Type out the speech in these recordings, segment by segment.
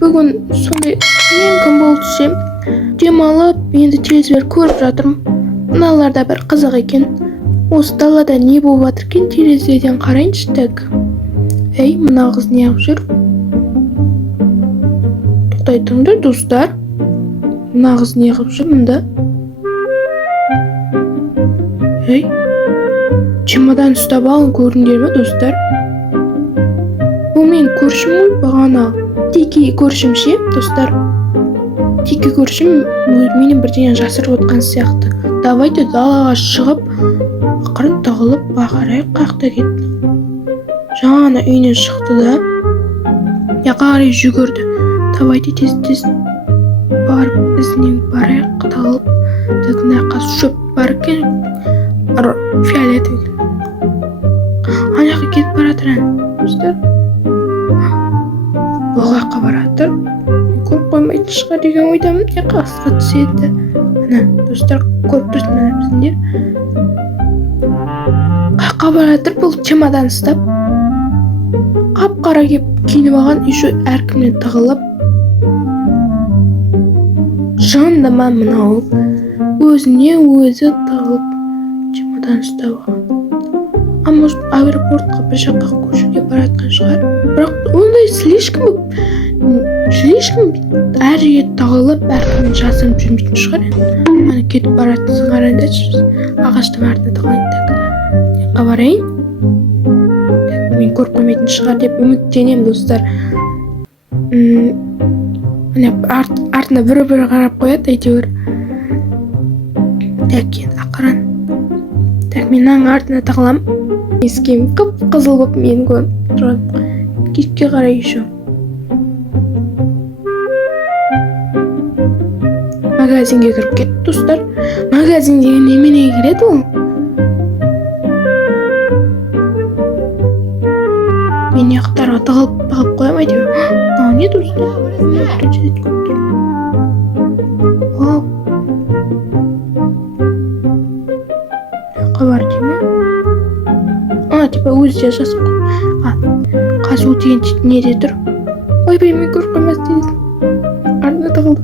бүгін сондай қиын күн болды ше. Демалып, енді телевизор көріп жатырмын. Мыналар да бір қызық екен. Осы далада не болып жатыр екен, телевизорден қарайыншы так. Ей, мына қыз не қылып жүр? Тоқтай тұрыңдар, достар. Мына қыз не қылып жүр мұнда? Ей, чемодан ұстап алын, көрдіңдер ме, достар? Бұл мен көршім ғой, бағана. Теке көршім ше, достар. Теке көршім менен бірдеңе жасырып отқан сияқты. Давайте далаға шығып, ақырын тығылып бақырайық, қақта кетті. Жаңа үйінен шықты да, қарай жүгірді. Давайте тез барып, ізінен барайық, тығылып. Тігіне қаз шөп бар екен, фиолетовый. Аяққа кетіп баратыр ән, достар. Бұл жаққа баратыр. Көріп қоймайтын шығар деген ойдамын. Қасқа түседі. Ана, достар, көріп тұрсыңдар біздіңдер. Қаққа баратыр, бұл чемодан ұстап. Қап-қара кеп киініп алған, еще әркімнен тығылып. Жандама мынау. Өзіне өзі тығылып чемодан ұстап алған. А может, аэропортқа бір жаққа көшуге баратқан шығар. Бірақ ондай слишком әр жерге тығылып, әркіммен жасырып жүрмейтін шығар. Ана кетіп баратынсың қараңдаршы, ағаштың артына тығылайын. Барайын. Мен көріп қоймайтын шығар деп үміттенемін, достар. Артына бір-бір қарап қояды, әйтеуір. Енді ақырын. Мен артына тығылам. Ескем қып-қызыл болып мен көріп тұрады. Кешке қарай еще. Магазинге кіріп кетті, достар. Магазиндегі неменеге кіреді ол? Мен яқтарға тығылып қоям әйтеуір. Не, достар? Қабар деймі? Типа өзі жасып қазу деген неде тұр. Ойбай, мен көріп қоймас дейсің. Артына тығылды.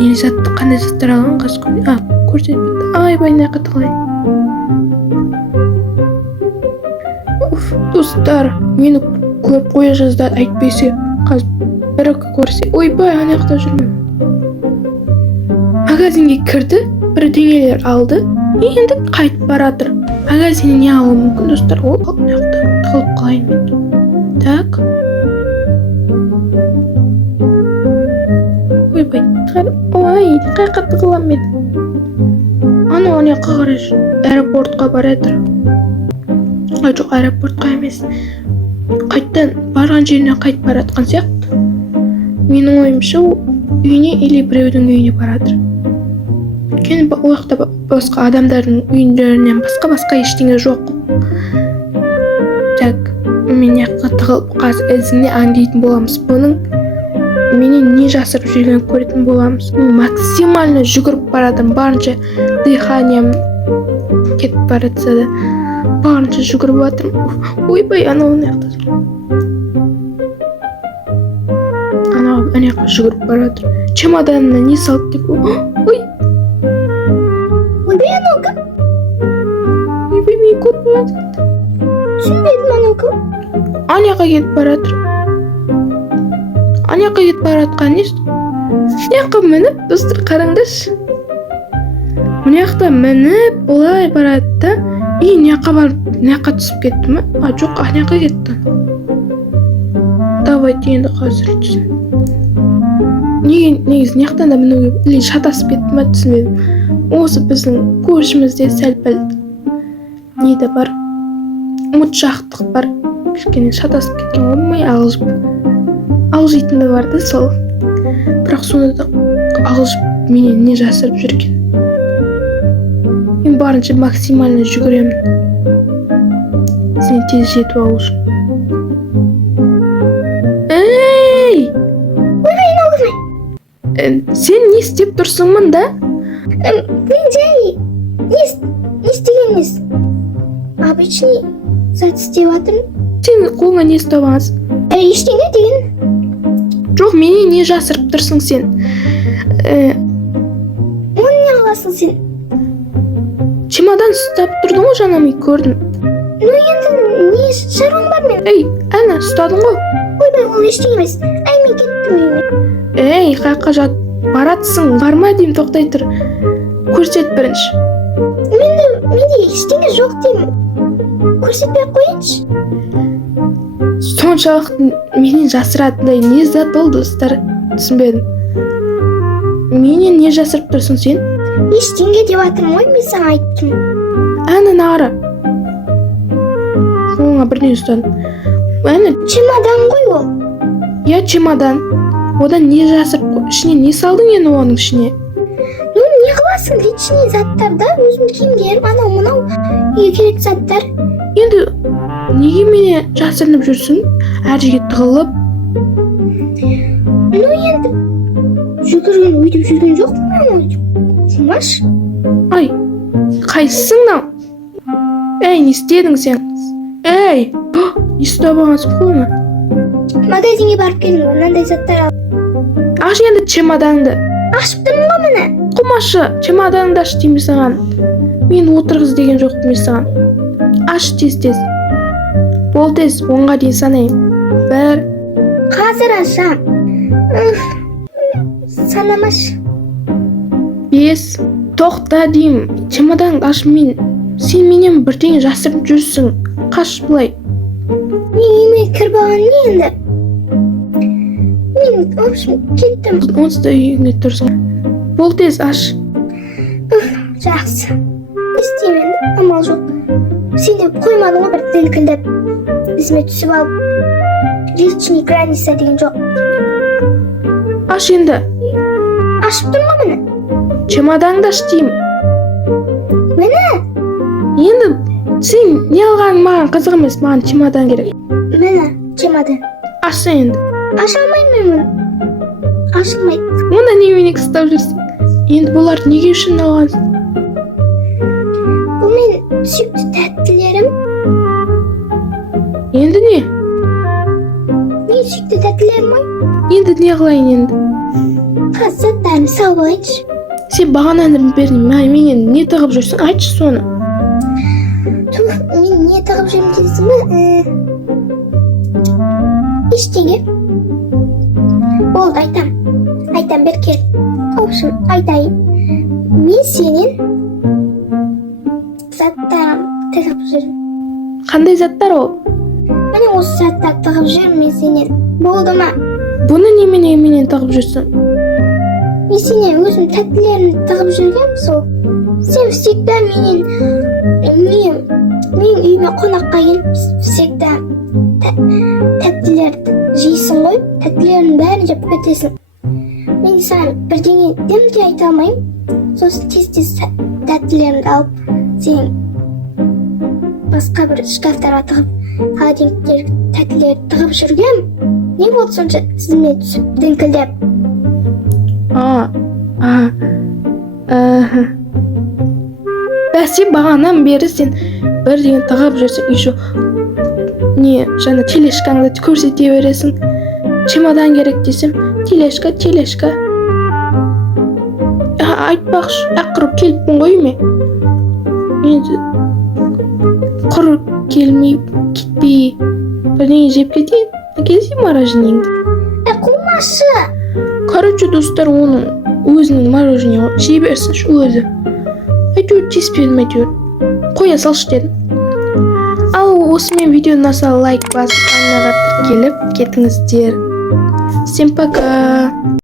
Нені затты, қандай заттар алған қаз көрсетпеді. Айбай, нақы тығылай. Достар, мені көріп қоя жаздады, айтпесе қаз бірі көрсе. Ойбай, анаяқта жүрмін. Магазинге кірді, бір дүниелер алды. Енді қайтып баратыр. Магазиннен не алуы мүмкін, достар? Ол мынаяқта тығылып қалайын мен. Так. Ойбай, қайқа тығылам мен. Анаяққа қарай аэропортқа баратыр. Жоқ, аэропортқа емес. Қайттан барған жеріне қайтып баратқан сияқты. Менің ойымша, үйіне или біреудің үйіне баратыр. Өйткені ол жақта басқа адамдардың үйлерінен басқа ештеңе жоқ. Так, мен яққа тығылып қазір ізіне аңдайтын боламыз. Бұның менен не жасырып жүргенін көретін боламыз. Максимально жүгіріп барадым, барынша дыханиям кетіп баратса да, барынша жүгіріп батырмын. Ойбай, анауын яқта тұр. Ана яққа жүгіріп баратыр. Чемоданына не салды деп. Ой! Ондай анау кім? Ойбай, мен көріп баратыр. Түсінбедім, анау кім? Аняққа кетіп баратыр. Аняққа кетіп баратқан неш? Мыняққа мініп, достар, қараңдаршы. Мыняқта мініп, олай барады да. Мыняққа барып, мыняққа түсіп кетті ме? Жоқ, аняққа кетті. Давайте енді қазір түсін. Негіз мыняқтан да мінуге шатасып кетті ме, түсінбедім. Осы біздің көршімізде сәл-пәл неде бар, ұмытшақтық бар. Кішкене шатасып кеткен олмай алжитын да барды сол. Бірақ сонда да алжып менен не жасырып жүрген. Мен барынша максимально жүгіремін. Сен тез жетіп алу үшін. Ойбай, науғызай. Сен не істеп тұрсың мұнда? Мен жай не істеген емес. Обычный зат істеп жатырмын. Сен қолыңа не ұстап аласың? Ештеңе Жоқ, мені не жасырып тұрсың сен? Оны не қыласың сен? Чемодан ұстап тұрдың ғой жаңа, мен көрдім. Ну енді не шаруам бар менің? Ей, әне, ұстадың ғой. Ойбай, ол ештеңе емес. Әй, мен кеттім үйіме. Ей, қайқа жат, баратсың, барма деймін, тоқтай тұр. Көрсет бірінші. Менде ештеңе жоқ деймін. Көрсетпей ақ қояйыншы. Соншалықты менен жасыратындай не зат ол, достар? Түсінбедім. Менен не жасырып тұрсың сен? Ештеңе деп жатырмын ғой, мен саған айттым. Әне, нағара. Қолыңа бірден ұстадым. Әне, Чемодан ғой ол. я чемодан. Одан не жасырып, ішіне не салдың енді оның ішіне? Ну не қыласың, личный заттар да, өзім киімдерім, анау мынау үйге керек заттар. Енді неге мені жасырынып жүрсің? Әр жерге тығылып. Ну енді жүгірген өйтіп жүрген жоқ мен өйтіп. Жұмаш. Ай, қайсысың мынау? Ей, не істедің сен? Ей, ұстап алғансың қолыңа. Магазинге барып келдім, мынандай заттар алып. Аш енді чемоданды. Ашып тұрмын ғой міне. Құмашы, чемоданды аш деймін саған. Мен отырғыз деген жоқпын мен саған. Аш тез. Бол тез, 10-ға дейін санайын. 1. Қазір ашам. Санамаш. 5. Тоқта деймін. Чемоданды аш, сен менен бірдеңе жасырып жүрсің. Қаш былай. Мен үйіме кіріп алған не енді? Мен, в общем, кеттім. Онсыз да үйіңе тұрсың. Бол тез, аш. Жақсы. Не істеймін енді? Амал жоқ. Сен де қоймадың ғой бір ділкілдеп. Ізіме түсіп алып. Личный граница деген жоқ. Аш енді. Ашып тұрмын ғой міне. Чемоданды аш деймін. Міне. Енді сен не алғаның маған қызық емес, маған чемодан керек. Міне, чемодан. Ашса енді. Аша алмаймын мен мұны. Ашылмайды. Онда немене ұстап жүрсің? Енді бұларды неге үшін алғансың? Бұл мен сүйікті тәттілерім. Енді не? Мен сүйікті тәттілерім ғой. Енді не қылайын енді? Қазір заттарымды салып алайыншы. Сен бағананы бердің, менен не тығып жүрсің? Айтшы соны. Тух, мен не тығып жүрмін дейсің бе? Ештеңе. Болды, айтам бер кел. В общем, айтайын. Мен сенен заттарым тығып жүрмін. Қандай заттар ол? Міне осы заттар тығып жүрмін мен сенен. Болды ма? Бұны немене менен тығып жүрсің? Мен сенен өзім тәттілерімді тығып жүргем сол. Сен всегда мен үйіме қонаққа келіп всегда тәттілерді жейсің ғой. Тәттілердің бәрін жеп кетесің. Мен саған бірдеңе дем де айта алмаймын. Сосын тез тәттілерімді алып сен басқа бір шкафтарға тығып холодильниктерге тәттілерді тығып жүргем. Не болды сонша тізіме түсіп діңкілдеп? Бәсе бағанан бері сен бірдеңе тығып жүрсің, еще не жаңа телешкаңды көрсете бересің. Чемодан керек десем, телешка. Айтпақшы, ақырып келіппін ғой үйіме. Енді құр келмей, кетпей, бірдеңе жеп кетейін. Әкелсей мороженеңді. Қумашы! Короче, достар, оның өзінің морожене жей берсінші өзі. Әйтеуір теспедім, қоя салшы дедім. Ал осымен видеоны аса лайк басып, каналға тіркеліп кетіңіздер. Всем пока!